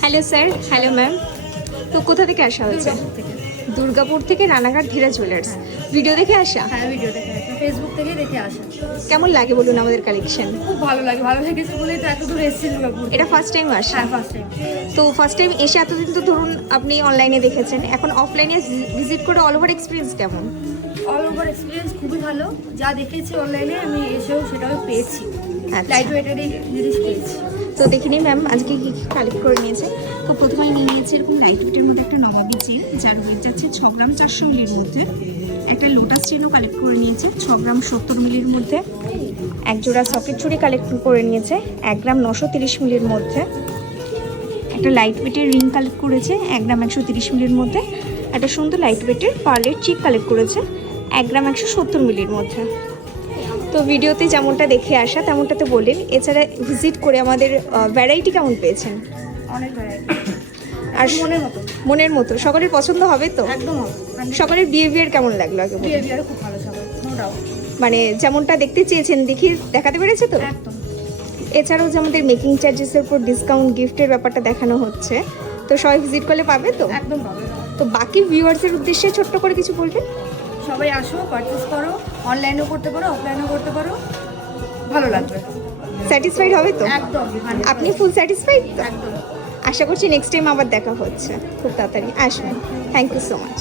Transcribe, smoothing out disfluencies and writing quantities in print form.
Hello sir, hello ma'am. তো কোথা থেকে আসা হয়েছে? দুর্গাপুর থেকে রানাঘাট ধীরা জুয়েলার্স। ভিডিও দেখে আসা? হ্যাঁ, ভিডিও দেখে আসা, ফেসবুক থেকে দেখে আসা। কেমন লাগে বলুন আমাদের কালেকশন? খুব ভালো লাগে, ভালো লেগেছে বলেই তো এত দূর এসেছি দুর্গাপুর। এটা ফার্স্ট টাইম আসা? হ্যাঁ, ফার্স্ট টাইম। তো ফার্স্ট টাইম এসে এতদিন তো ধরুন আপনি অনলাইনে দেখেছেন, এখন অফলাইনে ভিজিট করে অল ওভার এক্সপিরিয়েন্স কেমন? অল ওভার এক্সপিরিয়েন্স খুবই ভালো। যা দেখেছি অনলাইনে আমি এসেও সেটাও পেয়েছি। আচ্ছা। লাইট ওয়েটেরই জিনিস পেয়েছি। তো দেখে নিই ম্যাম আজকে কি কি কালেক্ট করে নিয়েছে। তো প্রথমে নিয়ে নিয়েছি এরকম লাইট ওয়েটের মধ্যে একটা নবাবী চেন, যার ওয়েট যাচ্ছে 6 গ্রাম 400 মিলির মধ্যে। একটা লোটাস চেনও কালেক্ট করে নিয়েছে 6 গ্রাম 70 মিলির মধ্যে। এক জোড়া সকেট চুড়ি কালেক্ট করে নিয়েছে 1 গ্রাম 930 মিলির মধ্যে। একটা লাইট ওয়েটের রিং কালেক্ট করেছে 1 গ্রাম 130 মিলির মধ্যে। একটা সুন্দর লাইট ওয়েটের পার্লের চিক কালেক্ট করেছে 1 গ্রাম 170 মিলির মধ্যে। তো ভিডিওতে যেমনটা দেখে আসা তেমনটাতে বললেন, এছাড়া ভিজিট করে আমাদের ভ্যারাইটি কেমন পেয়েছেন? অনেক ভ্যারাইটি আর মনের মতো সকলের পছন্দ হবে তো? একদম। সকলের বিহেভিয়ার কেমন লাগলো আগে বলুন? বিহেভিয়ার খুব ভালো সবাই, নো ডাউট। মানে যেমনটা দেখতে চেয়েছেন দেখাতে পেরেছে তো? একদম। এছাড়াও যে আমাদের মেকিং চার্জেসের উপর ডিসকাউন্ট গিফটের ব্যাপারটা দেখানো হচ্ছে, তো সবাই ভিজিট করলে পাবে তো? একদম পাবে। তো বাকি ভিউয়ার্সের উদ্দেশ্যে ছোট্ট করে কিছু বলবেন? সবাই আসো, পারচেস করো, অনলাইনেও করতে পারো, অফলাইনেও করতে পারো, ভালো লাগবে। স্যাটিসফাইড হবে তো? একদম। আপনি ফুল স্যাটিসফাইড তো? একদম। আশা করছি নেক্সট টাইম আবার দেখা হচ্ছে খুব তাড়াতাড়ি আসবেন। Thank you so much.